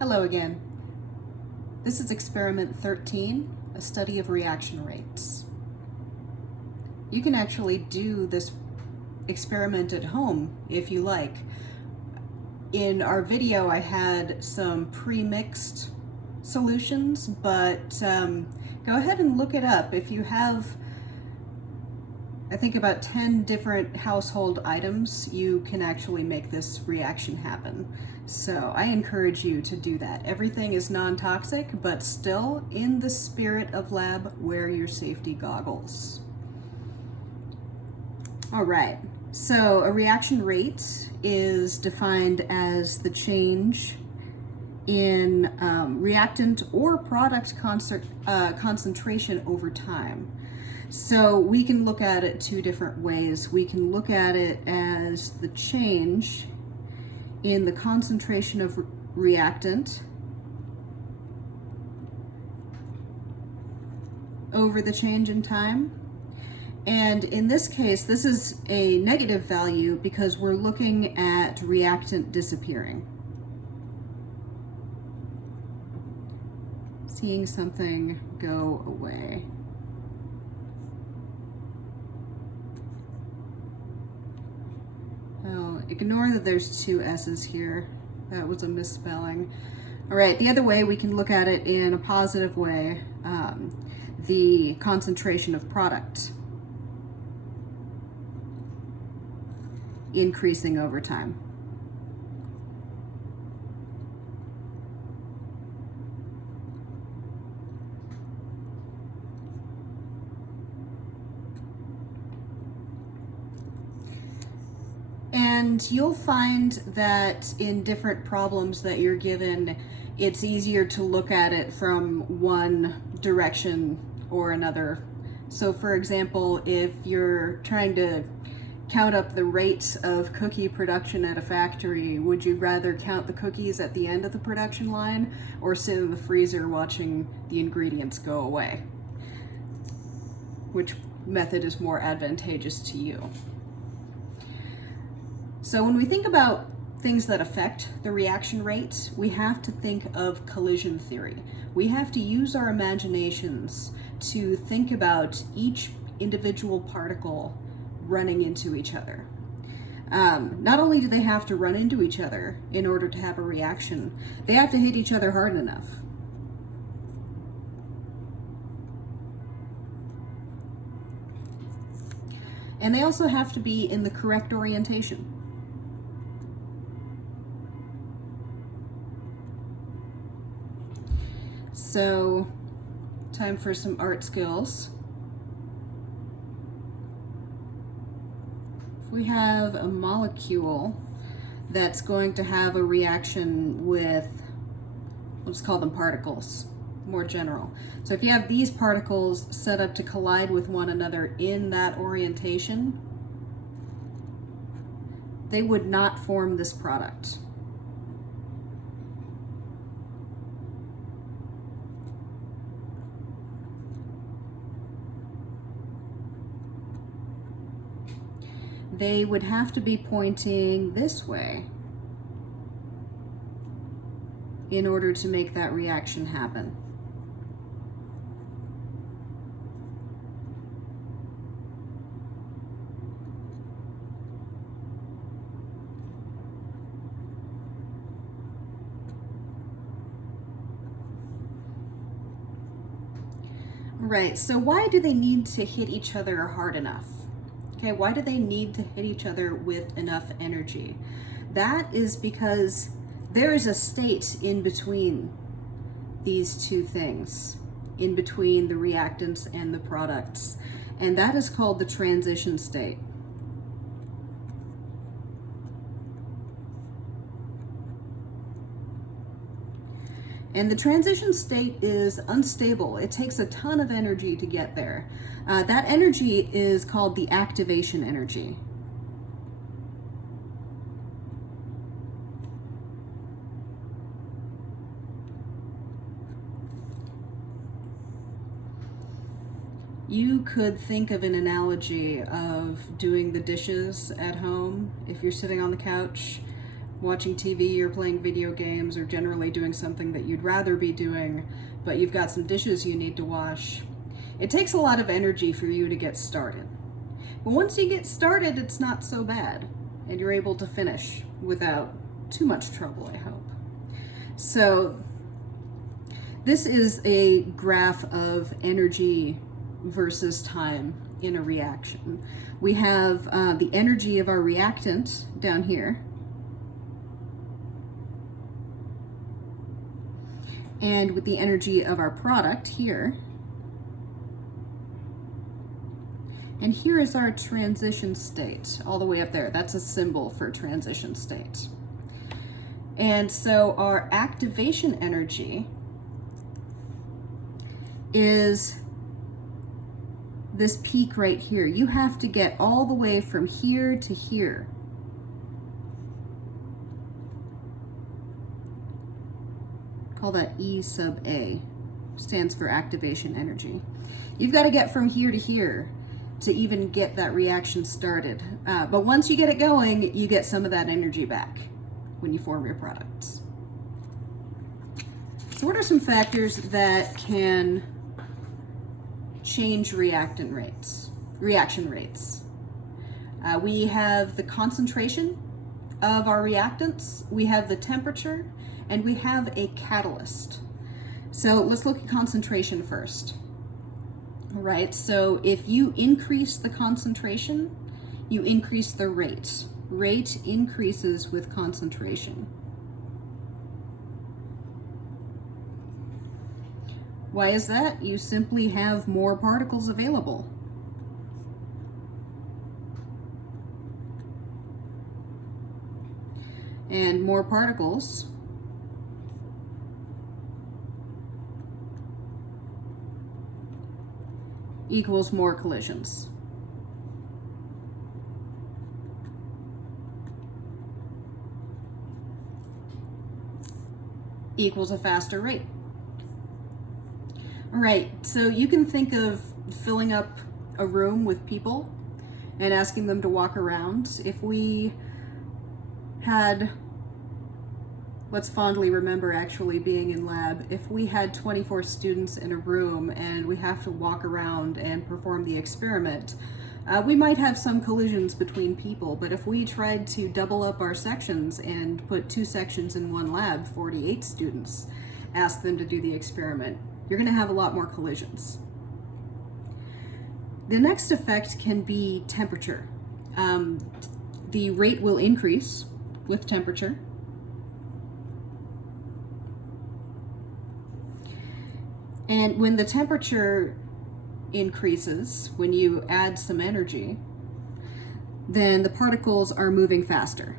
Hello again. This is experiment 13, a study of reaction rates. You can actually do this experiment at home if you like. In our video, I had some pre-mixed solutions, but go ahead and look it up. If you have, I think, about 10 different household items, you can actually make this reaction happen. So I encourage you to do that. Everything is non-toxic, but still, in the spirit of lab, wear your safety goggles. All right, so a reaction rate is defined as the change in reactant or product concentration over time. So we can look at it two different ways. We can look at it as the change in the concentration of reactant over the change in time. And in this case, this is a negative value because we're looking at reactant disappearing. Seeing something go away. Oh, ignore that there's two S's here. That was a misspelling. All right, the other way we can look at it in a positive way, the concentration of product increasing over time. And you'll find that in different problems that you're given, it's easier to look at it from one direction or another. So for example, if you're trying to count up the rates of cookie production at a factory, would you rather count the cookies at the end of the production line or sit in the freezer watching the ingredients go away? Which method is more advantageous to you? So when we think about things that affect the reaction rate, we have to think of collision theory. We have to use our imaginations to think about each individual particle running into each other. Not only do they have to run into each other in order to have a reaction, they have to hit each other hard enough. And they also have to be in the correct orientation. So, time for some art skills. If we have a molecule that's going to have a reaction with, we'll just call them particles, more general. So if you have these particles set up to collide with one another in that orientation, they would not form this product. They would have to be pointing this way in order to make that reaction happen. Right, so why do they need to hit each other hard enough? Okay, why do they need to hit each other with enough energy? That is because there is a state in between these two things, in between the reactants and the products, and that is called the transition state. And the transition state is unstable. It takes a ton of energy to get there. That energy is called the activation energy. You could think of an analogy of doing the dishes at home if you're sitting on the couch watching TV or playing video games or generally doing something that you'd rather be doing, but you've got some dishes you need to wash. It takes a lot of energy for you to get started. But once you get started, it's not so bad, and you're able to finish without too much trouble, I hope. So this is a graph of energy versus time in a reaction. We have the energy of our reactant down here, and with the energy of our product here. And here is our transition state, all the way up there. That's a symbol for transition state. And so our activation energy is this peak right here. You have to get all the way from here to here. Call that E sub A, stands for activation energy. You've got to get from here to here to even get that reaction started. But once you get it going, you get some of that energy back when you form your products. So what are some factors that can change reaction rates? We have the concentration of our reactants, we have the temperature, and we have a catalyst. So let's look at concentration first. All right, so if you increase the concentration, you increase the rate. Rate increases with concentration. Why is that? You simply have more particles available. And more particles equals more collisions. Equals a faster rate. All right, so you can think of filling up a room with people and asking them to walk around. If we had, let's fondly remember actually being in lab, if we had 24 students in a room and we have to walk around and perform the experiment, we might have some collisions between people, but if we tried to double up our sections and put 2 sections in one lab, 48 students, ask them to do the experiment, you're going to have a lot more collisions. The next effect can be temperature. The rate will increase with temperature. And when the temperature increases, when you add some energy, then the particles are moving faster.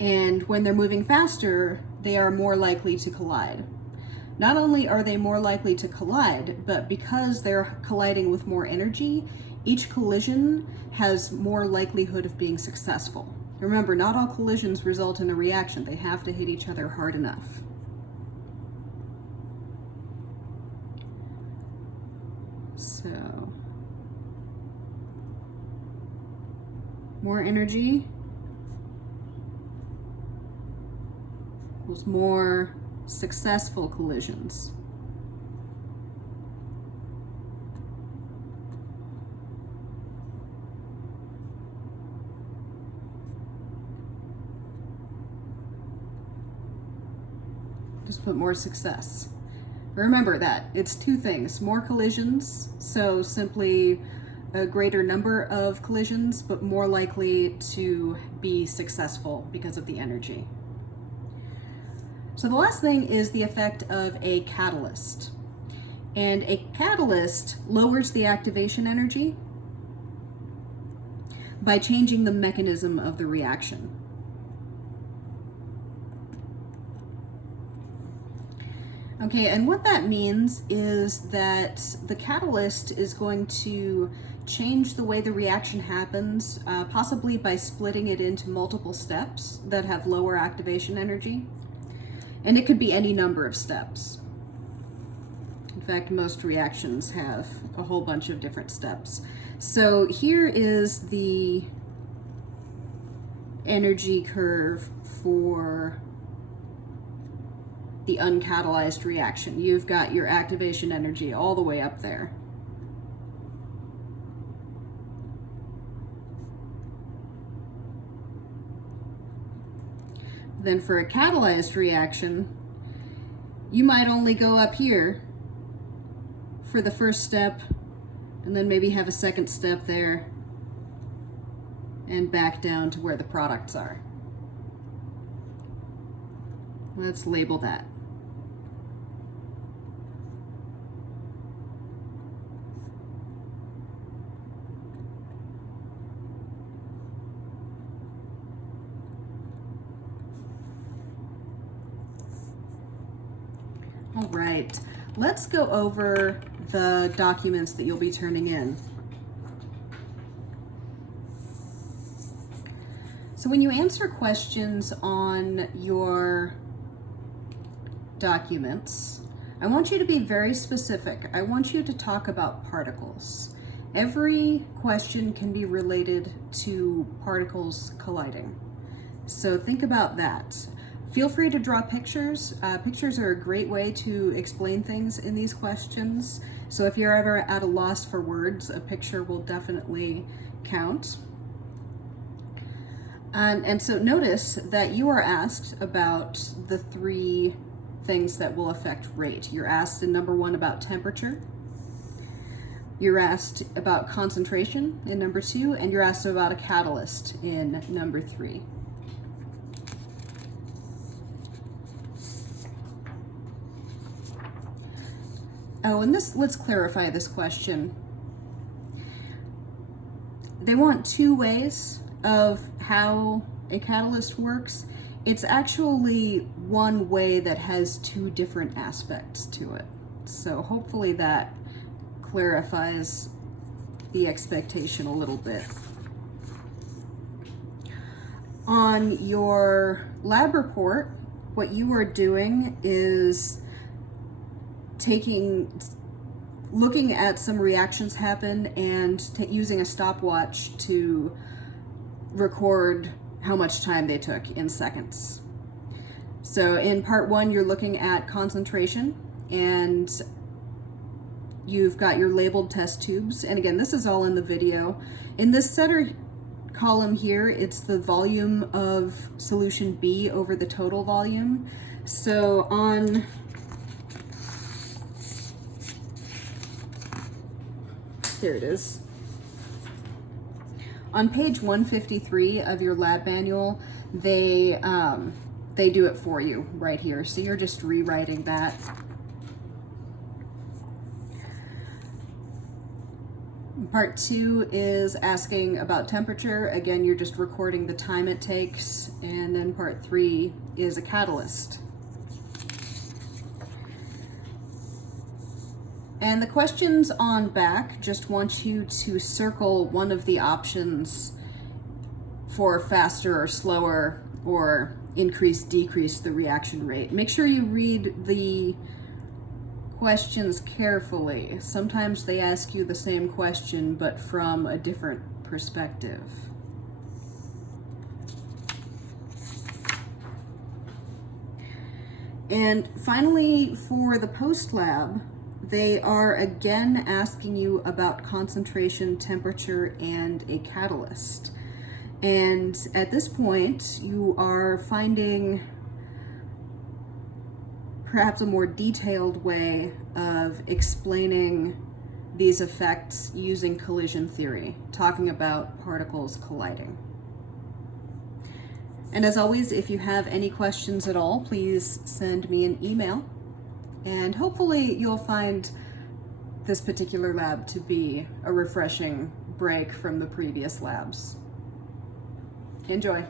And when they're moving faster, they are more likely to collide. Not only are they more likely to collide, but because they're colliding with more energy, each collision has more likelihood of being successful. Remember, not all collisions result in a reaction. They have to hit each other hard enough. So, more energy equals more successful collisions. Just put more success. Remember that it's 2 things: more collisions, so simply a greater number of collisions, but more likely to be successful because of the energy. So the last thing is the effect of a catalyst. And a catalyst lowers the activation energy by changing the mechanism of the reaction. Okay, and what that means is that the catalyst is going to change the way the reaction happens, possibly by splitting it into multiple steps that have lower activation energy. And it could be any number of steps. In fact, most reactions have a whole bunch of different steps. So here is the energy curve for the uncatalyzed reaction. You've got your activation energy all the way up there. Then for a catalyzed reaction, you might only go up here for the first step, and then maybe have a second step there, and back down to where the products are. Let's label that. All right, let's go over the documents that you'll be turning in. So when you answer questions on your documents, I want you to be very specific. I want you to talk about particles. Every question can be related to particles colliding. So think about that. Feel free to draw pictures. Pictures are a great way to explain things in these questions. So if you're ever at a loss for words, a picture will definitely count. And so notice that you are asked about the 3 things that will affect rate. You're asked in number 1 about temperature. You're asked about concentration in number 2, and you're asked about a catalyst in number 3. Oh, and let's clarify this question. They want 2 ways of how a catalyst works. It's actually one way that has 2 different aspects to it. So hopefully that clarifies the expectation a little bit. On your lab report, what you are doing is looking at some reactions happen and using a stopwatch to record how much time they took in seconds. So in part 1, you're looking at concentration, and you've got your labeled test tubes. And again, this is all in the video. In this center column here, it's the volume of solution B over the total volume. So there it is. On page 153 of your lab manual, they do it for you right here. So you're just rewriting that. Part 2 is asking about temperature. Again, you're just recording the time it takes. And then part 3 is a catalyst. And the questions on back just want you to circle one of the options for faster or slower or increase, decrease the reaction rate. Make sure you read the questions carefully. Sometimes they ask you the same question, but from a different perspective. And finally, for the post lab, they are again asking you about concentration, temperature, and a catalyst. And at this point, you are finding perhaps a more detailed way of explaining these effects using collision theory, talking about particles colliding. And as always, if you have any questions at all, please send me an email. And hopefully you'll find this particular lab to be a refreshing break from the previous labs. Enjoy.